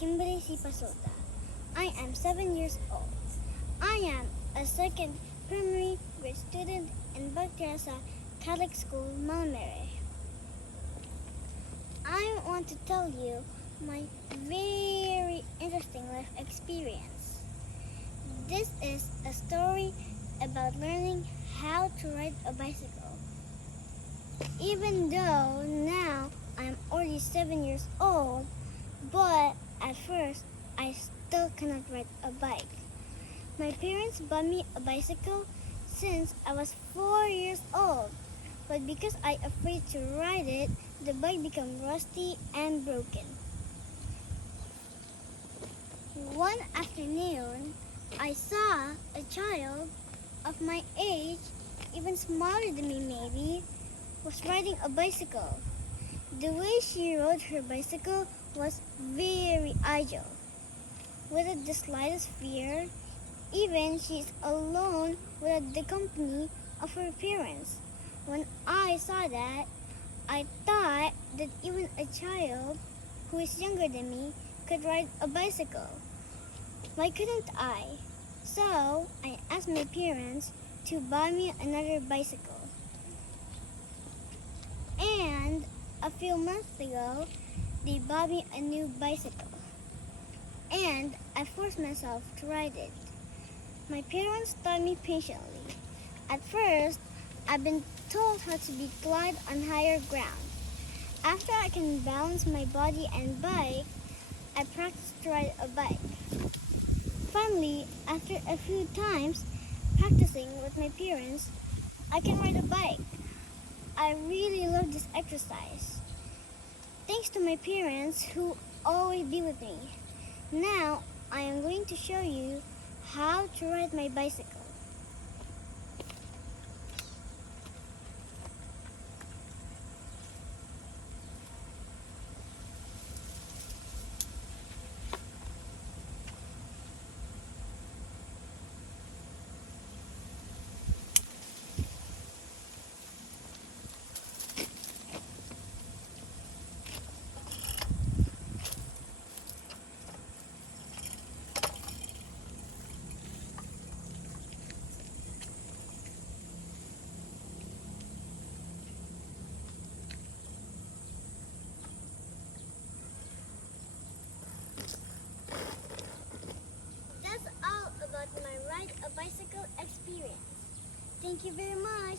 Kimberly Sipasulta. I am 7 years old. I am a second primary grade student in Bhaktyarsa Catholic School, Malmere. I want to tell you my very interesting life experience. This is a story about learning how to ride a bicycle. Even though now I'm already 7 years old, but at first I still cannot ride a bike. My parents bought me a bicycle since I was 4 years old, but because I afraid to ride it, the bike became rusty and broken. One afternoon, I saw a child of my age, even smaller than me maybe, was riding a bicycle. The way she rode her bicycle was very agile, without the slightest fear. Even she is alone without the company of her parents. When I saw that, I thought that even a child who is younger than me could ride a bicycle. Why couldn't I? So I asked my parents to buy me another bicycle. And a few months ago, they bought me a new bicycle. And I forced myself to ride it. My parents taught me patiently. At first, I've been told how to be glide on higher ground. After I can balance my body and bike, I practice to ride a bike. Finally, after a few times practicing with my parents, I can ride a bike. I really love this exercise. Thanks to my parents who always be with me. Now, I am going to show you how to ride my bicycle. That's all about my ride a bicycle experience. Thank you very much.